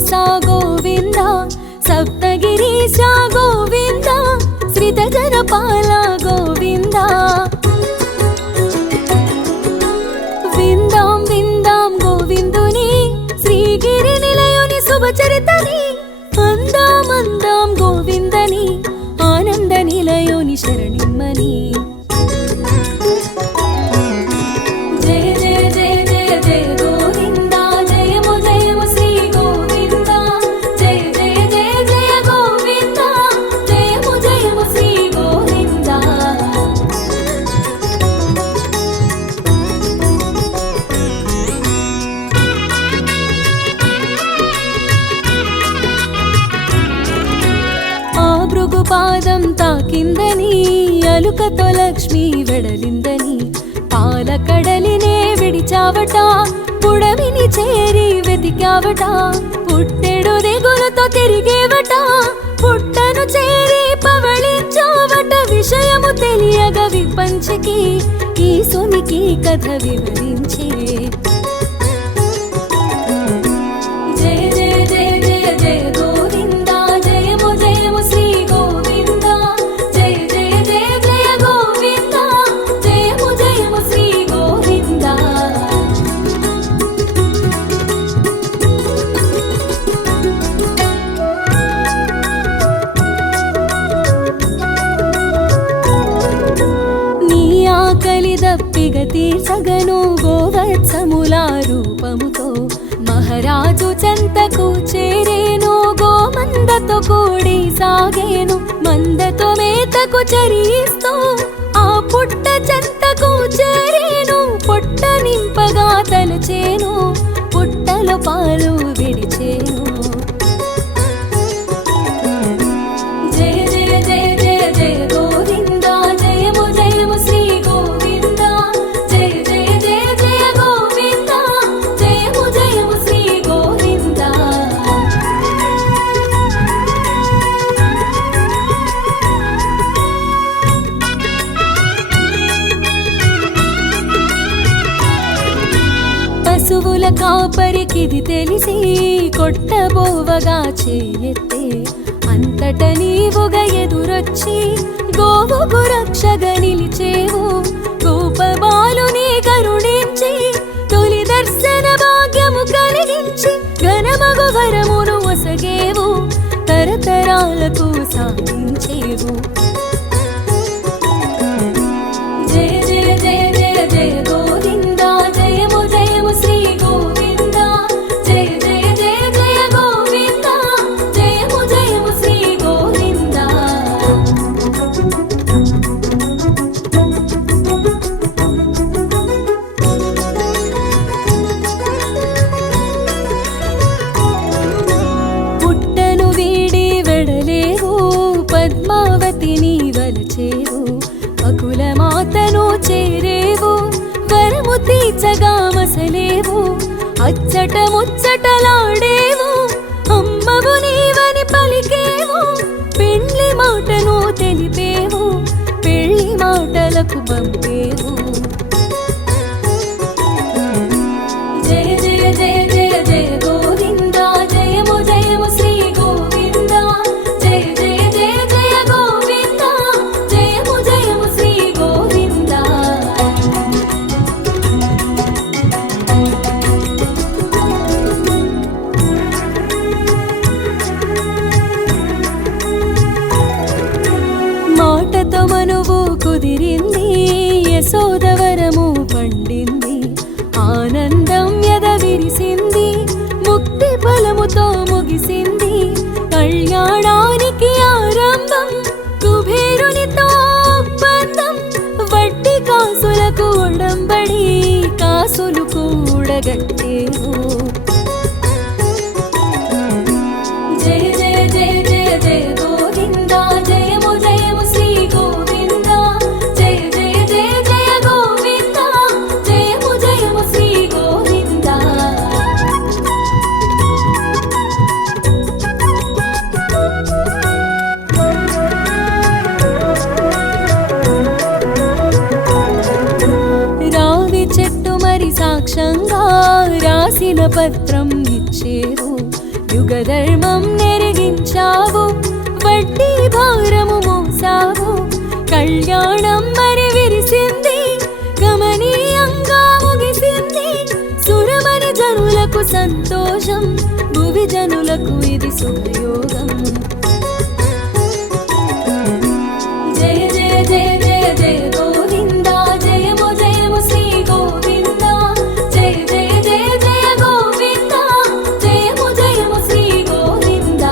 శ్రీనివాస గోవింద సప్తగిరీశ గోవింద శ్రీతజనపాల గోవింద విందాం విందాం గోవిందుని శ్రీగిరి నిలయుని శుభచరితని అందాం అందాం గోవిందని ఆనంద నిలయుని శరణిమ్మని పాదం తాకిందని అలుకతో లక్ష్మి వెడలిందని పాలకడలినే విడిచావట పుడమిని చేరి వెతికావట పుట్టెడు దిగులతో తిరిగేవట పుట్టను చేరి పవళించావట విషయము తెలియగా విపంచికి ఈ సునికి కథ వివరించే తీర్చగను గోవత్సముల రూపముతో మహారాజు చెంతకు చేరేను గోమందతో కూడి సాగేను మందతో మేతకు చరిస్తూ ఆ పుట్ట చెంతకు చేరేను పుట్ట నింపగా తలచేను పుట్టలో పాలు విడిచేను పశువుల కాపరికిది తెలిసి కొట్టబోవగా చేయెత్తే అంతట నీవుగా ఎదురొచ్చి గోవుకు రక్షగా నిలిచేవు గోపబాలుని కరుణించి తొలి దర్శన భాగ్యము కలిగించి ఘనమగు వరమును ఒసగేవు తరతరాలకు సాధించేవు పద్మావతిని వలచేవు అకుల మాతను చేరేవు వరము తీర్చగా మసలేవు అచ్చట ముచ్చటలాడేవు అమ్మవు నీవని పలికేవు పెళ్లి మాటను తెలిపేవు పెళ్లి మాటలకు పంపేవు జయ జయ జయ జయ జయ గోవింద జయము జయము శ్రీ గోవింద జయ జయ జయ జయ గోవింద జయము జయము శ్రీ గోవింద మాటతో మనువు కుదిరింది యశోదవరము పండింది ఆనందం ఎద విరిసింది ముక్తి ఫలముతో ముగిసింది కళ్యాణానికి ఆరంభం కుబేరునితో ఒప్పందం వడ్డీ కాసులకు ఒడంబడి కాసులు కూడగట్టేవు జయ జయ జయ జయ జయ గోవింద జయము జయము శ్రీ గోవింద జయ జయ జయ జయ గోవింద జయము జయము శ్రీ గోవింద రావి చెట్టు మరి సాక్ష్యంగా రాసిన పత్రం ఇచ్చేరు యుగధర్మం నెరిగించావు, వడ్డీ భారము మోసావు, కళ్యాణం మరి విరిసింది, గమనీయంగా ముగిసింది. సురమని జనులకు సంతోషం, భువి జనులకు ఇది శుభయోగం. జయ జయ జయ జయ జయ గోవింద, జయము జయము శ్రీ గోవింద. జయ జయ జయ జయ గోవింద, జయము జయము శ్రీ గోవింద.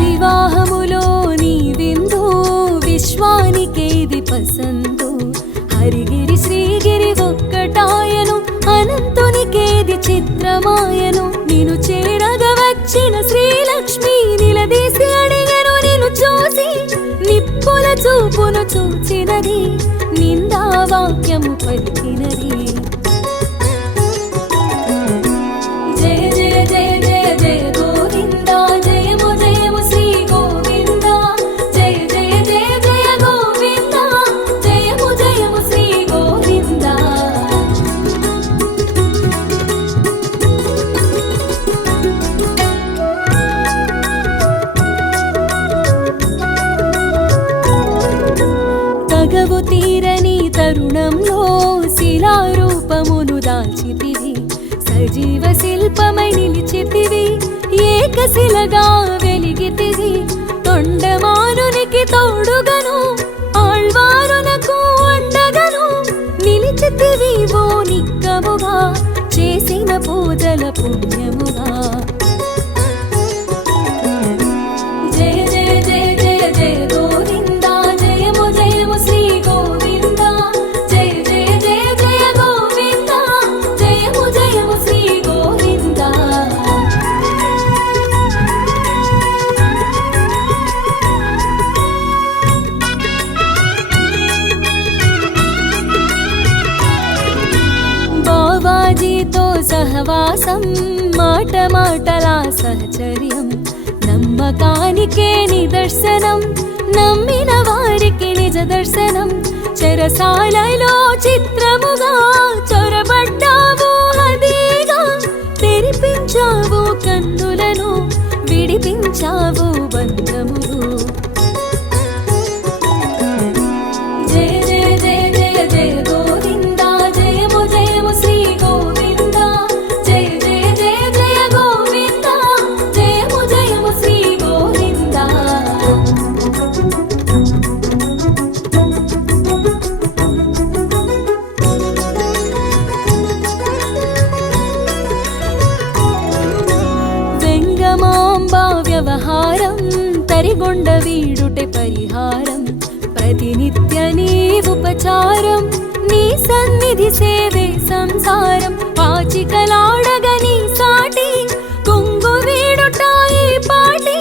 వివాహములో నీ విందు, విశ్వానికేది పసందు. హరిగిరి శ్రీగిరి ఒక్కటాయను, అనంతునికేది చిత్రమాయను. నిన్ను చేరగా వచ్చిన శ్రీలక్ష్మి నిలదీసి అడిగను నిన్ను చూసి, నిప్పుల చూపును చూచినది, నిందా వాక్యము పలికినది. జయ జయ జయ జయ జయ గోవింద, జయము జయము శ్రీ గోవింద. జయ జయ జయ జయ గోవింద, జయము జయము శ్రీ గోవింద. తగవు తీరని తరుణంలో శిలారూపమును దాల్చితివి, సజీవ శిల్పమై నిలిచితివి, ఏకశిలగా వెలిగితివి. తొండమానునికి తోడుగను, ఆళ్వారునకు అండగను, నిలిచితివి ఓ నిక్కముగా, చేసిన పూజల పుణ్యముగా. జయ జయ జయ జయ జయ గోవింద, జయము జయము శ్రీ గోవింద. జయ జయ జయ జయ గోవింద, జయము జయము శ్రీ గోవింద. బావాజీతో సహవాసం, మాట మాటలా సహచర్యం, నమ్మకానికే నిదర్శనం, నమ్మిన వారికి నిజ దర్శనం. చెరసాలలో చిత్రముగా చొరబడ్డావు, అదేగా తెరిపించావు కన్నులను, విడిపించావు బంధములు. జయ జయ జయ జయ జయ గోవింద, జయము జయము శ్రీ గోవింద. జయ జయ జయ జయ గోవింద, జయము జయము శ్రీ గోవింద. వెంగమాంబా వ్యవహారం, తరిగొండ వీడుటే పరిహారం, ప్రతినిత్య నీ ఉపచారం, నీ సన్నిధి సేవే సంసారం. పాచికలాడగ నీ సాటి, కొంగు వీడుట ఈ పాటి,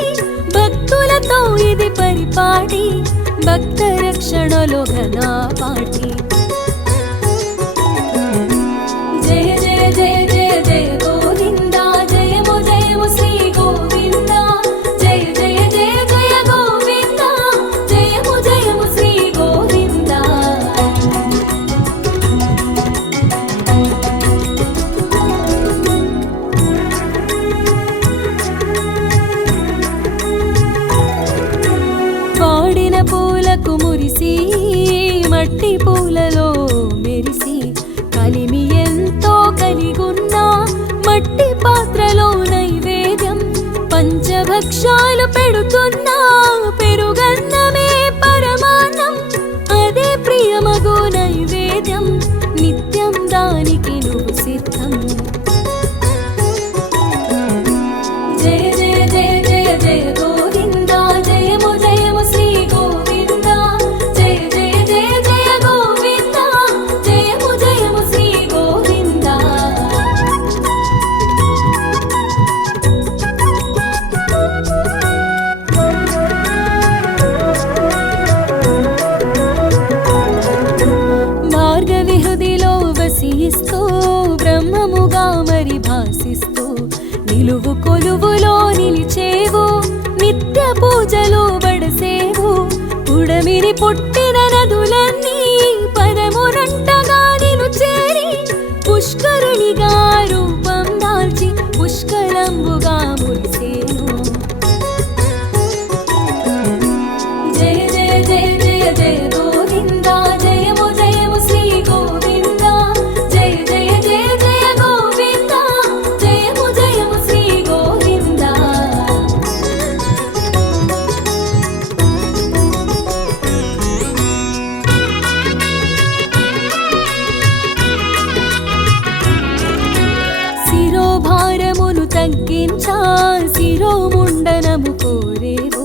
భక్తులతో ఇది పరిపాటి, భక్త రక్షణలో ఘనా పాటి. జయ జయ జయ జయ జయ గోవింద, జయము జయము శ్రీ గోవింద. జయ జయ జయ జయ గోవింద, జయము జయము శ్రీ గోవింద. వాడిన పూలకు మురిసి, మట్టి పూలలో మెరిసి, కలిమి ఎంతో కలిగున్నా, మట్టి పాత్రలో నైవేద్యం, పంచభక్షాలు పెడుతున్నా, పెరుగన్నమే పరమాన్నం, అదే ప్రియమగు నైవేద్యం, నిత్యం దానికి నువ్వు సిద్ధం. జయ జయ జయ జయ జయ గోవింద, జయము జయము శ్రీ గోవింద. జయ జయ జయ జయ గోవింద, జయము జయము శ్రీ గోవింద. పుట్టిన నదులన్నీ పరమురంటగా నిను చేరి పుష్కరునిగా రూపం దాల్చి పుష్కలంబుగా మురిసేను. జయ జయ జయ జయ జయ గోవింద జయము జయము శ్రీ గోవింద జయ జయ జయ జయ గోవింద జయము జయము శ్రీ గోవింద. శిరోభారమును తగ్గించా శిరోముండనము కోరేవు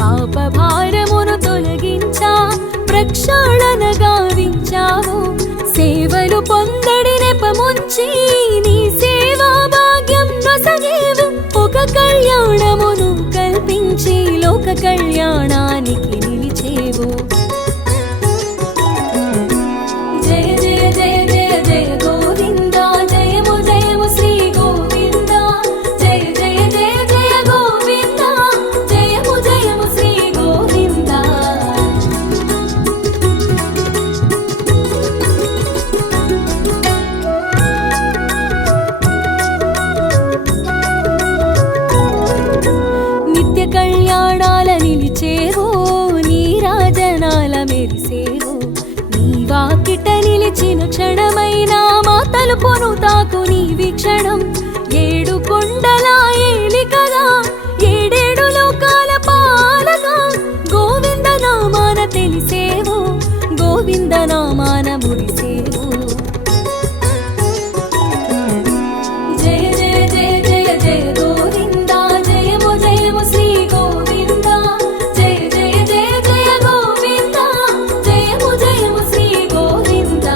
పాప భారమును తొలగించా ప్రక్షాళన గావించావు. సేవలు పొందడి నెపముంచి నీ సేవా భాగ్యం నొసగేవు. ఒక కళ్యాణమును కల్పించి లోక కళ్యాణానికి నిలిచేవు. జయ జయ జయ జయ జయ గోవింద జయము జయము శ్రీ గోవింద జయ జయ జయ జయ గోవింద జయము జయము శ్రీ గోవింద. నిత్య కళ్యాణాల నిలిచేవో నీ రాజనాల మెరిసేవో. నీ వాకిట నిలిచిన క్షణమైన మా తలుపును తాకు నీ వీక్షణం. ఏడు కొండల ఏలికగా ఏడేడు లోకాల పాలగా గోవింద నామాన తెలిసేవో గోవింద నామాన మురిసేవో. జయ జయ జయ జయ జయ గోవింద జయము జయము శ్రీ గోవింద జయ జయ జయ జయ గోవింద జయము జయము శ్రీ గోవింద.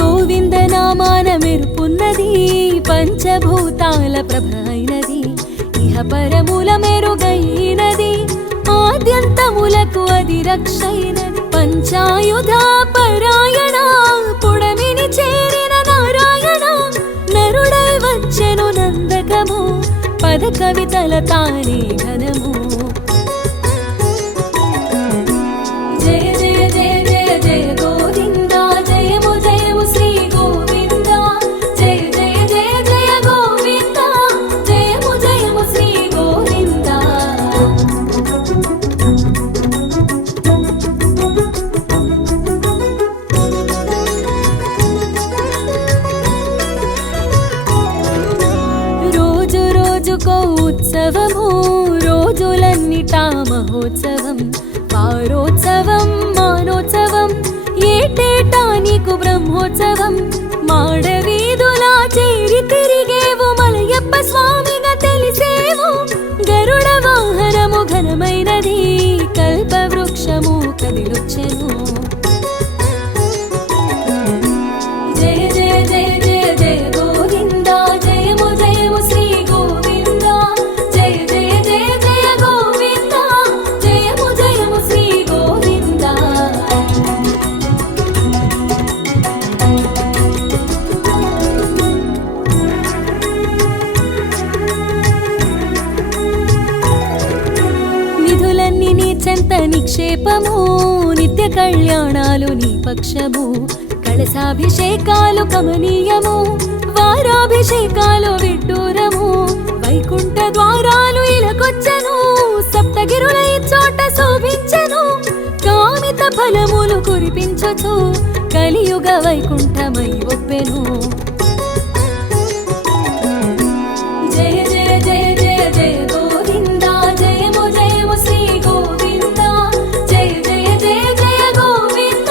గోవింద నామాన మెరుపున్నది పంచభూతాల ప్రభ అయినది. ఇహ పరముల మెరుగైనది ఆద్యంతములకు అది రక్షైనది. పంచాయుధ పరాయణ పుడమిని చేరిన నారాయణ నరుడై వచ్చెను నందకము పద కవితల తానే ఘనము. జయ జయ జయ జయ జయ గోవింద జయము జయము శ్రీ గోవింద జయ జయ జయ జయ గోవింద జయము జయము శ్రీ గోవింద. రోజు రోజుకో ఉత్సవము రోజులన్నిటా మహోత్సవం. వారోత్సవం మానోత్సవం ఏటేటా నీకు బ్రహ్మోత్సవం. మాడవీధులా చేరి తిరిగేవు మలయప్ప స్వామిగా తెలిసేవు. గరుడ వాహనము ఘనమైనది కల్పవృక్షము కదిలొచ్చెను. జయ జయ జయ జయ జయ గోవింద జయము జయము శ్రీ గోవింద జయ జయ జయ జయ గోవింద జయము జయము శ్రీ గోవింద. నిధులన్నీ నీ చెంత నిక్షేపము నిత్య కళ్యాణాలు నీ పక్షము. కలశాభిషేకాలు కమనీయము వారాభిషేకాలు విడ్డూరము. వైకుంఠ ద్వారాలు ఇలకొచ్చెను సప్తగిరుల ఈ చోట శోభించెను. కామిత ఫలములు కురిపించుచు కలియుగ వైకుంఠమై ఒప్పెను. జయ జయ జయ జయ జయ గోవింద జయము జయము శ్రీ గోవింద జయ జయ జయ జయ గోవింద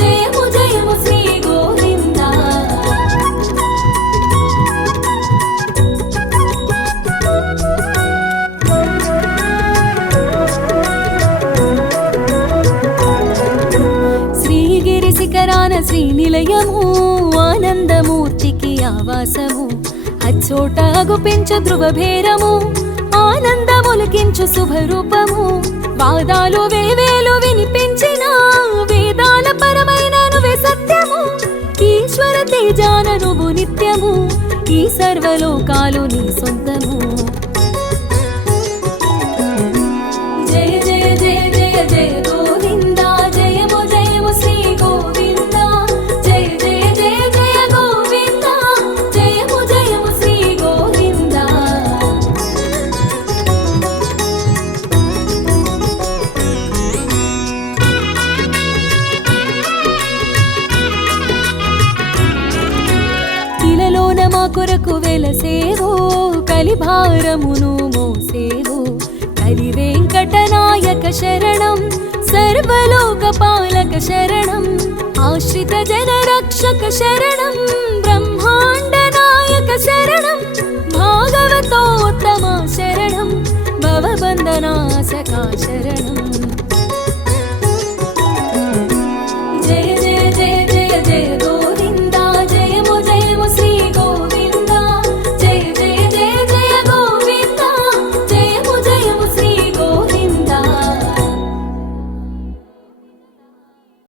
జయము జయము శ్రీ గోవింద. శ్రీగిరి శిఖరాన శ్రీనిలయము ఆనందమూర్తికి ఆవాసము. అచ్చోట అగుపించు ధ్రువభేరము ఆనందములకించు శుభరూపము. వాదాలు వేవేలు వినిపించిన వేదాల పరమైన నువ్వే సత్యము. కొలువు నిత్యము ఈ సర్వలోకాలు నీ సొంతము జయ జయ జయ జయ జయ గోవింద జయము జయము శ్రీ గోవింద జయ జయ జయ జయ గోవింద జయము జయము శ్రీ గోవింద ఇలలోన మా కొరకు వెలసేవో కలిభారమును మోసేవో కలి వెంకటనాయక శరణం సర్వలోకపాలక శరణం ఆశ్రిత జన రక్షక శరణం బ్రహ్మాండ నాయక శరణం భాగవతోత్తమ శరణం భవబంధనాశకా శరణం